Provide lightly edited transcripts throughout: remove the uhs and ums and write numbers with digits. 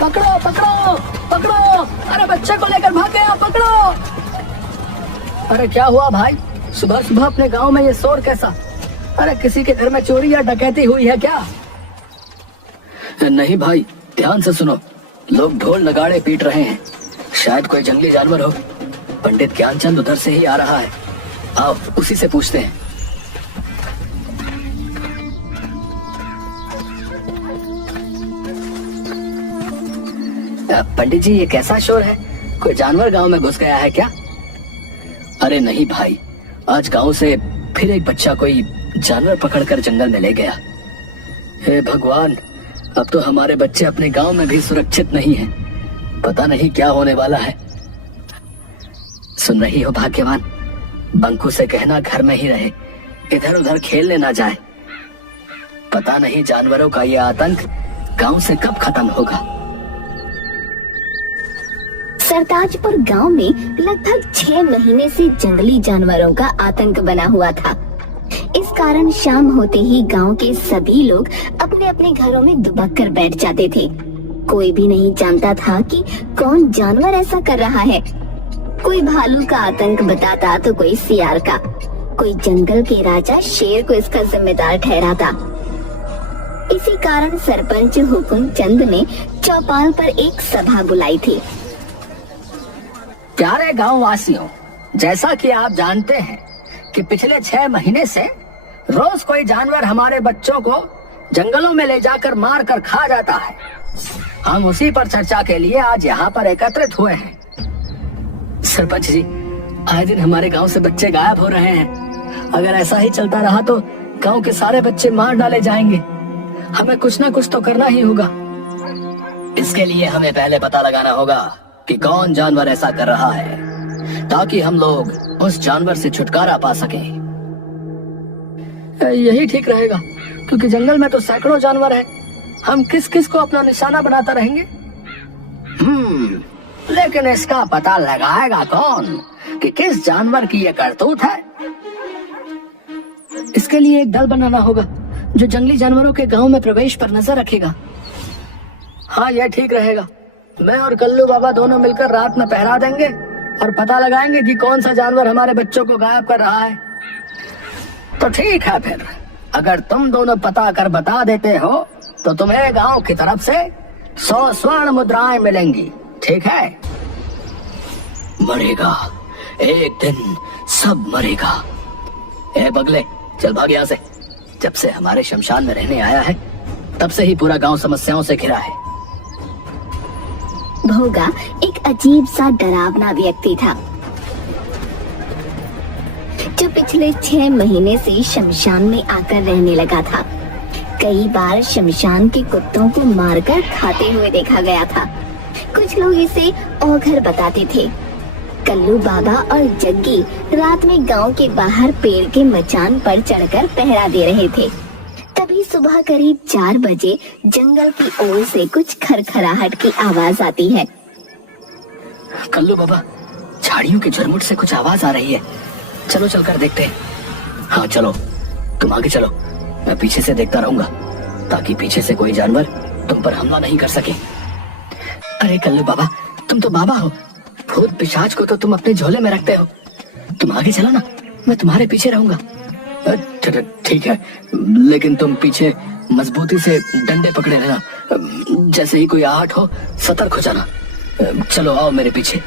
पकड़ो पकड़ो पकड़ो, अरे बच्चे को लेकर भाग गया, पकड़ो। अरे क्या हुआ भाई, सुबह सुबह अपने गांव में ये शोर कैसा? अरे किसी के घर में चोरी या डकैती हुई है क्या? नहीं भाई, ध्यान से सुनो, लोग ढोल नगाड़े पीट रहे हैं, शायद कोई जंगली जानवर हो। पंडित ज्ञानचंद उधर से ही आ रहा है, आओ उसी से पूछते हैं। पंडित जी, ये कैसा शोर है? कोई जानवर गांव में घुस गया है क्या? अरे नहीं भाई, आज गांव से फिर एक बच्चा कोई जानवर पकड़कर जंगल में ले गया। हे भगवान, अब तो हमारे बच्चे अपने गांव में भी सुरक्षित नहीं हैं। पता नहीं क्या होने वाला है। सुन रही हो भाग्यवान, बंकू से कहना घर में ही रहे, इधर उधर खेलने ना जाए। पता नहीं जानवरों का ये आतंक गांव से कब खत्म होगा। सरताजपुर गांव में लगभग 6 महीने से जंगली जानवरों का आतंक बना हुआ था। इस कारण शाम होते ही गांव के सभी लोग अपने अपने घरों में दुबक कर बैठ जाते थे। कोई भी नहीं जानता था कि कौन जानवर ऐसा कर रहा है। कोई भालू का आतंक बताता तो कोई सियार का, कोई जंगल के राजा शेर को इसका जिम्मेदार ठहराता। इसी कारण सरपंच हुकुम चंद ने चौपाल पर एक सभा बुलाई थी। प्यारे गांव वासियों, जैसा कि आप जानते हैं कि पिछले 6 महीने से रोज कोई जानवर हमारे बच्चों को जंगलों में ले जाकर मार कर खा जाता है। हम उसी पर चर्चा के लिए आज यहाँ पर एकत्रित हुए हैं। सरपंच जी, आए दिन हमारे गांव से बच्चे गायब हो रहे हैं। अगर ऐसा ही चलता रहा तो गांव के सारे बच्चे मार डाले जाएंगे। हमें कुछ ना कुछ तो करना ही होगा। इसके लिए हमें पहले पता लगाना होगा कि कौन जानवर ऐसा कर रहा है, ताकि हम लोग उस जानवर से छुटकारा पा सकें। यही ठीक रहेगा, क्योंकि जंगल में तो सैकड़ों जानवर हैं। हम किस किस को अपना निशाना बनाता रहेंगे? लेकिन इसका पता लगाएगा कौन कि किस जानवर की ये करतूत है? इसके लिए एक दल बनाना होगा जो जंगली जानवरों के गांव में प्रवेश पर नजर रखेगा। हाँ, यह ठीक रहेगा। मैं और कल्लू बाबा दोनों मिलकर रात में पहरा देंगे और पता लगाएंगे कि कौन सा जानवर हमारे बच्चों को गायब कर रहा है। तो ठीक है, फिर अगर तुम दोनों पता कर बता देते हो तो तुम्हें गांव की तरफ से 100 स्वर्ण मुद्राएं मिलेंगी, ठीक है? मरेगा, एक दिन सब मरेगा। ए बगले, चल भाग यहाँ से। जब से हमारे शमशान में रहने आया है, तब से ही पूरा गांव समस्याओं से घिरा है। भोगा एक अजीब सा डरावना व्यक्ति था, जो पिछले 6 महीने से शमशान में आकर रहने लगा था। कई बार शमशान के कुत्तों को मारकर खाते हुए देखा गया था। कुछ लोग इसे औघर बताते थे। कल्लू बाबा और जग्गी रात में गांव के बाहर पेड़ के मचान पर चढ़कर पहरा दे रहे थे। तभी सुबह करीब 4 बजे जंगल की ओर से कुछ खरखराहट की आवाज आती है। कल्लू बाबा, झाड़ियों के झुरमुट से कुछ आवाज आ रही है। चलो चलकर देखते हैं। हाँ चलो, तुम आगे चलो, मैं पीछे से देखता रहूंगा, ताकि पीछे से कोई जानवर तुम पर हमला नहीं कर सके। अरे कल्लू बाबा, तुम तो बाबा हो, भूत पिशाच को तो तुम अपने झोले में रखते हो। तुम आगे चलो ना, मैं तुम्हारे पीछे रहूंगा। ठीक है, लेकिन तुम पीछे मजबूती से डंडे पकड़े रहना। जैसे ही कोई आहट हो, सतर्क हो जाना। चलो आओ मेरे पीछे।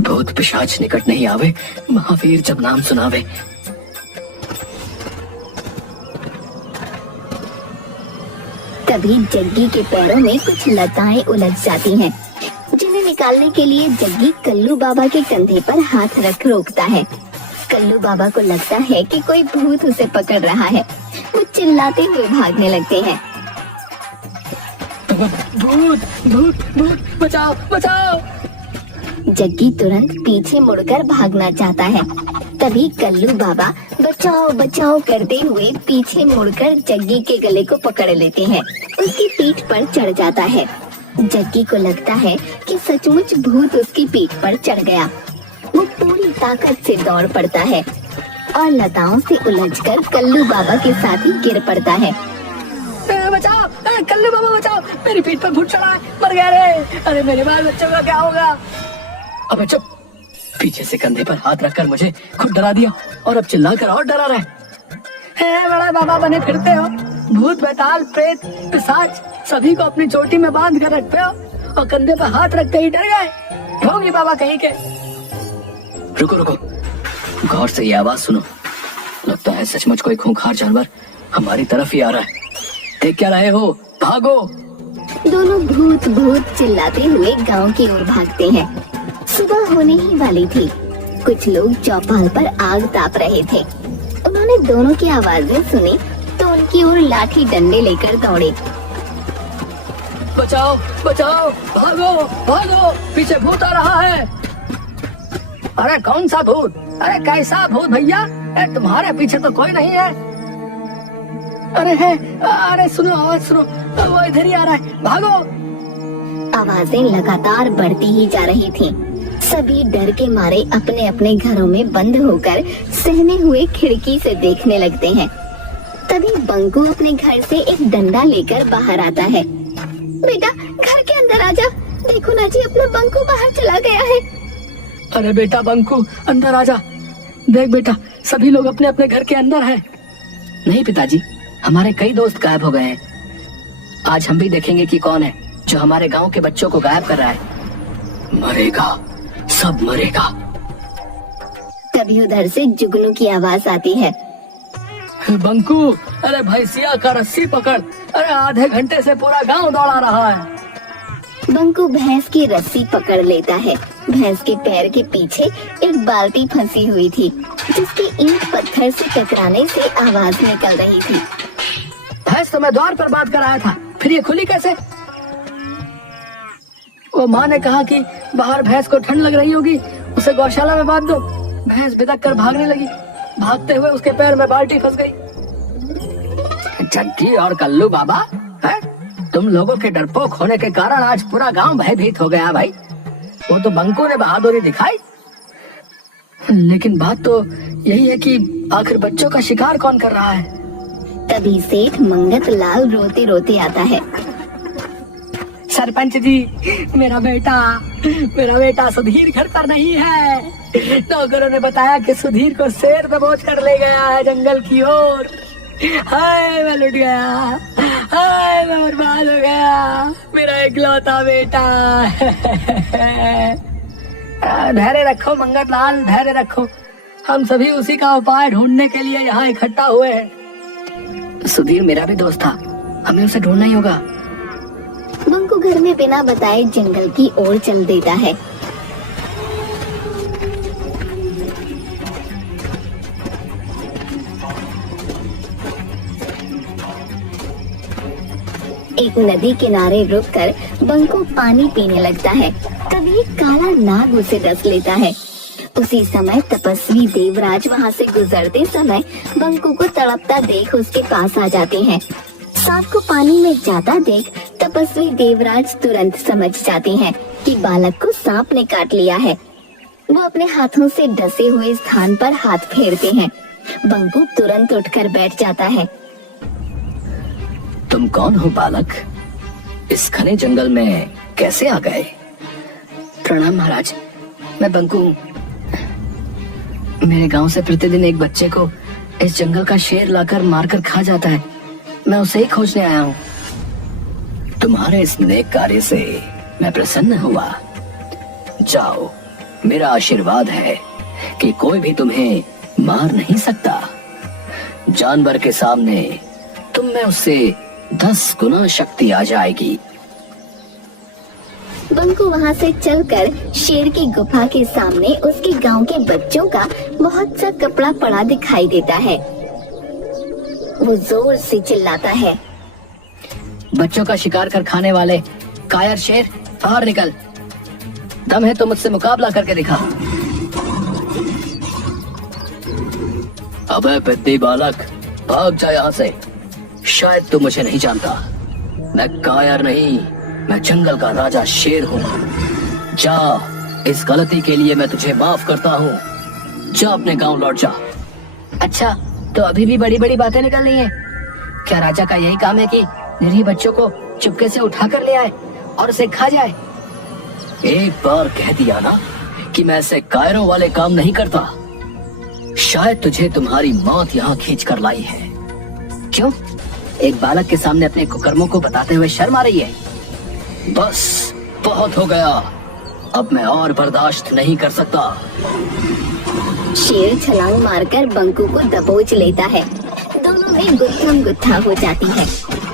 भूत पिशाच निकट नहीं आवे, महावीर जब नाम सुनावे। तभी जग्गी के पैरों में कुछ लताएं उलझ जाती हैं, जिन्हें निकालने के लिए जग्गी कल्लू बाबा के कंधे पर हाथ रख रोकता है। कल्लू बाबा को लगता है कि कोई भूत उसे पकड़ रहा है। वो चिल्लाते हुए भागने लगते हैं। भूत भूत भूत, बचाओ बचाओ। जग्गी तुरंत पीछे मुड़कर भागना चाहता है। तभी कल्लू बाबा बचाओ बचाओ करते हुए पीछे मुड़कर जग्गी के गले को पकड़ लेते हैं। उसकी पीठ पर चढ़ जाता है। जग्गी को लगता है कि सचमुच भूत उसकी पीठ पर चढ़ गया। वो पूरी ताकत से दौड़ पड़ता है और लताओं से उलझकर कल्लू बाबा के साथ ही गिर पड़ता है। मेरी पीठ पर भूत चढ़ा है, मर गया रे। अरे मेरे बाल बच्चों का क्या होगा? अबे चुप। पीछे से कंधे पर हाथ रखकर मुझे खुद डरा दिया और अब चिल्लाकर और डरा रहे। बड़ा बाबा बने फिरते हो, भूत बैताल प्रेत पिशाच सभी को अपनी चोटी में बांध कर रखते हो और कंधे पर हाथ रखते ही डर गए। ढोंगी बाबा कहीं के। रुको रुको, गौर से ये आवाज सुनो। लगता है सचमुच कोई खूंखार जानवर हमारी तरफ ही आ रहा है। देख क्या रहे हो, भागो। दोनों भूत भूत चिल्लाते हुए गांव की ओर भागते हैं। सुबह होने ही वाली थी। कुछ लोग चौपाल पर आग ताप रहे थे। उन्होंने दोनों की आवाजें सुनी तो उनकी ओर लाठी डंडे लेकर दौड़े। बचाओ बचाओ, भागो भागो, पीछे भूत आ रहा है। अरे कौन सा भूत? अरे कैसा भूत भैया? तुम्हारे पीछे तो कोई नहीं है। अरे है, अरे सुनो आवाज सुनो, वो इधर ही आ रहा है, भागो। आवाजें लगातार बढ़ती ही जा रही थीं। सभी डर के मारे अपने अपने घरों में बंद होकर सहमे हुए खिड़की से देखने लगते हैं। तभी बंकू अपने घर से एक डंडा लेकर बाहर आता है। बेटा घर के अंदर आजा, देखो ना जी अपना बंकू बाहर चला गया है। अरे बेटा बंकू अंदर आजा, देख बेटा सभी लोग अपने अपने घर के अंदर हैं। नहीं पिताजी, हमारे कई दोस्त गायब हो गए हैं। आज हम भी देखेंगे कि कौन है जो हमारे गांव के बच्चों को गायब कर रहा है। मरेगा, सब मरेगा। तभी उधर से जुगनू की आवाज आती है। बंकू, अरे भैंसिया का रस्सी पकड़, अरे आधे घंटे से पूरा गांव दौड़ा रहा है। बंकू भैंस की रस्सी पकड़ लेता है। भैंस के पैर के पीछे एक बाल्टी फंसी हुई थी, जिसके ईंट पत्थर से टकराने से आवाज निकल रही थी। भैंस तो मैं द्वार पर बात कर आया था, फिर ये खुली कैसे? वो माँ ने कहा कि बाहर भैंस को ठंड लग रही होगी, उसे गौशाला में बांध दो। भैंस बिदक कर भागने लगी, भागते हुए उसके पैर में बाल्टी फंस गई। जग्गी और कल्लू बाबा, है? तुम लोगों के डरपोक होने के कारण आज पूरा गांव भयभीत हो गया भाई। वो तो बंकू ने बहादुरी दिखाई, लेकिन बात तो यही है कि आखिर बच्चों का शिकार कौन कर रहा है? तभी सेठ मंगत लाल रोते रोते आता है। सरपंच जी, मेरा बेटा सुधीर घर पर नहीं है। नौकरों ने बताया कि सुधीर को शेर दबोच कर ले गया है जंगल की ओर। हाय मैं लुट गया, हाय मैं बर्बाद हो गया, मेरा इकलौता बेटा। धैर्य रखो मंगत लाल, धैर्य रखो। हम सभी उसी का उपाय ढूंढने के लिए यहाँ इकट्ठा हुए हैं। सुधीर मेरा भी दोस्त था, हमें उसे ढूंढना ही होगा। बंकू घर में बिना बताए जंगल की ओर चल देता है। एक नदी किनारे रुककर बंकू पानी पीने लगता है। तभी एक काला नाग उसे डस लेता है। उसी समय तपस्वी देवराज वहाँ से गुजरते समय बंकू को तड़पता देख उसके पास आ जाते हैं। सांप को पानी में जाता देख तपस्वी देवराज तुरंत समझ जाते हैं कि बालक को सांप ने काट लिया है। वो अपने हाथों से डसे हुए स्थान पर हाथ फेरते हैं। बंकू तुरंत उठकर बैठ जाता है। तुम कौन हो बालक? इस घने जंगल में कैसे आ गए? प्रणाम महाराज, मैं बंकू हूँ। मेरे गांव से प्रतिदिन एक बच्चे को इस जंगल का शेर लाकर मारकर खा जाता है। मैं उसे ही खोजने आया हूँ। तुम्हारे इस नेक कार्य से मैं प्रसन्न हुआ। जाओ, मेरा आशीर्वाद है कि कोई भी तुम्हें मार नहीं सकता। जानवर के सामने तुम में उससे 10 गुना शक्ति आ जाएगी। बंकू वहाँ से चलकर शेर की गुफा के सामने उसके गांव के बच्चों का बहुत सा कपड़ा पड़ा दिखाई देता है। वो जोर से चिल्लाता है, बच्चों का शिकार कर खाने वाले कायर शेर, बाहर निकल। दम है तो मुझसे मुकाबला करके दिखा। अबे पिद्दी बालक, भाग जा यहाँ से। शायद तू मुझे नहीं जानता। मैं कायर नहीं, मैं जंगल का राजा शेर हूँ। जा, इस गलती के लिए मैं तुझे माफ करता हूँ। जा अपने गांव लौट जा। अच्छा, तो अभी भी बड़ी बड़ी बातें निकल रही हैं। क्या राजा का यही काम है कि निरीह बच्चों को चुपके से उठा कर ले आए और उसे खा जाए। एक बार कह दिया ना कि मैं ऐसे कायरों वाले काम नहीं करता। शायद तुझे तुम्हारी मौत यहाँ खींच कर लाई है। क्यों? एक बालक के सामने अपने कुकर्मों को बताते हुए शर्म आ रही है? बस बहुत हो गया, अब मैं और बर्दाश्त नहीं कर सकता। शेर छलांग मारकर बंकू को दबोच लेता है। दोनों में गुत्थम गुत्था हो जाती है,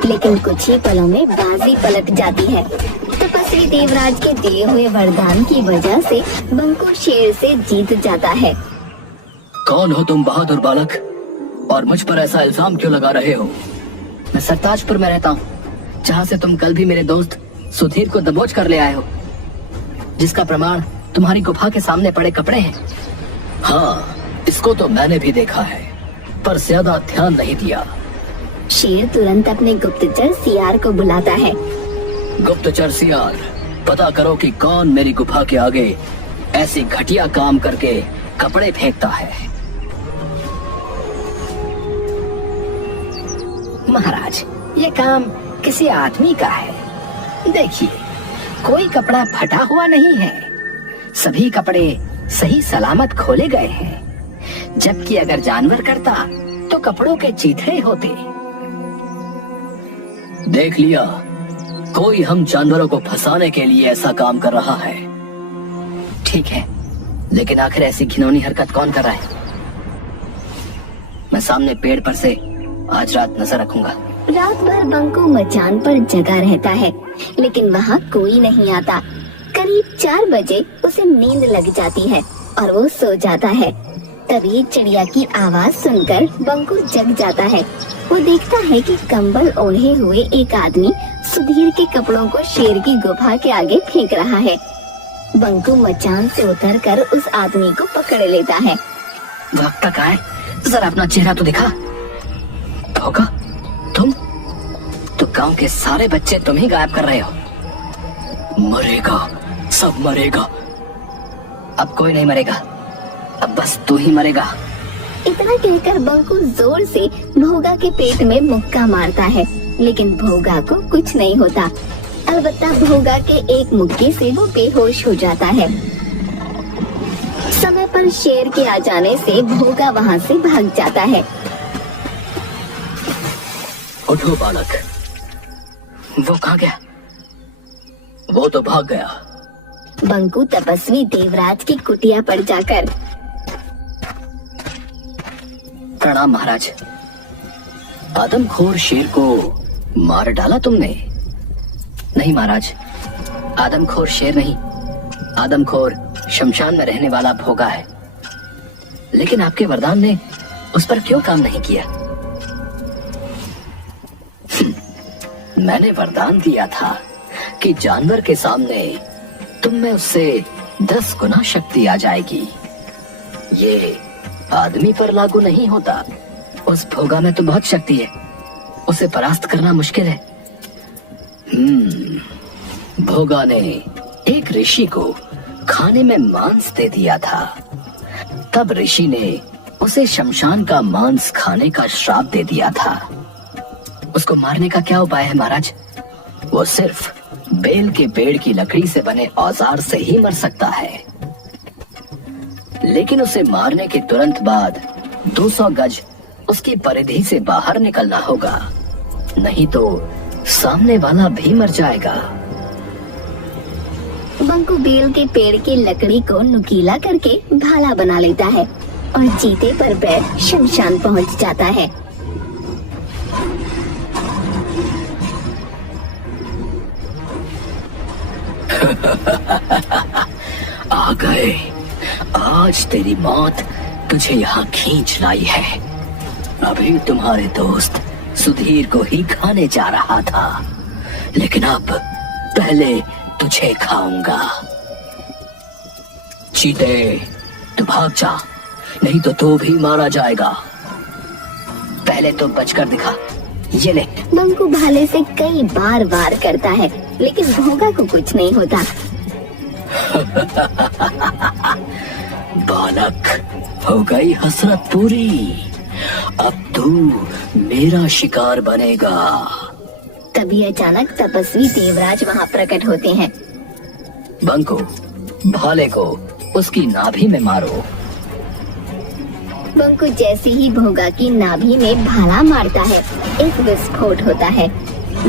लेकिन कुछ ही पलों में बाजी पलट जाती है। तपस्वी देवराज के दिए हुए वरदान की वजह से बंकू शेर से जीत जाता है। कौन हो तुम बहादुर बालक, और मुझ पर ऐसा इल्जाम क्यों लगा रहे हो? मैं सरताजपुर में रहता हूँ, जहाँ से तुम कल भी मेरे दोस्त सुधीर को दबोच कर ले आए हो, जिसका प्रमाण तुम्हारी गुफा के सामने पड़े कपड़े हैं। हाँ, इसको तो मैंने भी देखा है, पर ज्यादा ध्यान नहीं दिया। शेर तुरंत अपने गुप्तचर सियार को बुलाता है। गुप्तचर सियार, पता करो कि कौन मेरी गुफा के आगे ऐसी घटिया काम करके कपड़े फेंकता है। महाराज, ये काम किसी आदमी का है। देखिए, कोई कपड़ा फटा हुआ नहीं है, सभी कपड़े सही सलामत खोले गए हैं। जबकि अगर जानवर करता तो कपड़ों के चीथड़े होते। देख लिया, कोई हम जानवरों को फंसाने के लिए ऐसा काम कर रहा है। ठीक है, लेकिन आखिर ऐसी घिनौनी हरकत कौन कर रहा है? मैं सामने पेड़ पर से आज रात नजर रखूंगा। रात भर बंकू मचान पर जगा रहता है, लेकिन वहाँ कोई नहीं आता। करीब 4 बजे उसे नींद लग जाती है और वो सो जाता है। तभी चिड़िया की आवाज सुनकर बंकू जग जाता है। वो देखता है कि कंबल ओढ़े हुए एक आदमी सुधीर के कपड़ों को शेर की गुफा के आगे फेंक रहा है। बंकू मचान से उतरकर उस आदमी को पकड़ लेता है। वक्त तक आए, जरा अपना चेहरा तो दिखा। होगा तुम तो गांव के सारे बच्चे तुम ही गायब कर रहे हो। मरेगा, सब मरेगा। अब कोई नहीं मरेगा, अब बस तू ही मरेगा। इतना कहकर बंकू जोर से भोगा के पेट में मुक्का मारता है, लेकिन भोगा को कुछ नहीं होता। अलबत्ता भोगा के एक मुक्के से वो बेहोश हो जाता है। समय पर शेर के आ जाने से भोगा वहाँ से भाग जाता है। उठो बालक, वो कहाँ गया? वो तो भाग गया। बंकू तपस्वी देवराज की कुटिया पर जाकर, प्रणाम महाराज। आदमखोर शेर को मार डाला तुमने? नहीं महाराज, आदमखोर शेर नहीं, आदमखोर शमशान में रहने वाला भोगा है। लेकिन आपके वरदान ने उस पर क्यों काम नहीं किया? मैंने वरदान दिया था कि जानवर के सामने तुम में उससे 10 गुना शक्ति आ जाएगी। ये आदमी पर लागू नहीं होता। उस भोगा में तो बहुत शक्ति है, उसे परास्त करना मुश्किल है। भोगा ने एक ऋषि को खाने में मांस दे दिया था। तब ऋषि ने उसे शमशान का मांस खाने का श्राप दे दिया था। उसको मारने का क्या उपाय है महाराज? वो सिर्फ बेल के पेड़ की लकड़ी से बने औजार से ही मर सकता है। लेकिन उसे मारने के तुरंत बाद 200 गज उसकी परिधि से बाहर निकलना होगा, नहीं तो सामने वाला भी मर जाएगा। बंकू बेल के पेड़ की लकड़ी को नुकीला करके भाला बना लेता है और चीते पर बैठ शमशान पहुंच जाता है। आ गए, आज तेरी मौत तुझे यहाँ खींच लाई है। अभी तुम्हारे दोस्त सुधीर को ही खाने जा रहा था, लेकिन अब पहले तुझे खाऊंगा। चीते, तू भाग जा, नहीं तो तू भी मारा जाएगा। पहले तो बचकर दिखा, ये ले। बंकू भाले से कई बार वार करता है, लेकिन भोगा को कुछ नहीं होता। बालक, हो गई हसरत पूरी, अब तू मेरा शिकार बनेगा। तभी अचानक तपस्वी देवराज वहाँ प्रकट होते हैं। बंकू, भाले को उसकी नाभि में मारो। बंकू जैसे ही भोगा की नाभि में भाला मारता है, एक विस्फोट होता है।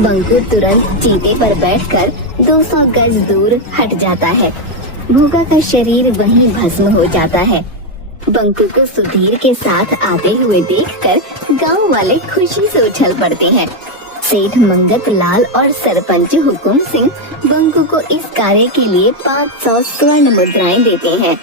बंकू तुरंत चीते पर बैठकर 200 गज दूर हट जाता है। भोगा का शरीर वहीं भस्म हो जाता है। बंकू को सुधीर के साथ आते हुए देखकर गांव वाले खुशी से उछल पड़ते हैं। सेठ मंगत लाल और सरपंच हुकुम सिंह बंकू को इस कार्य के लिए 500 स्वर्ण मुद्राएं देते हैं।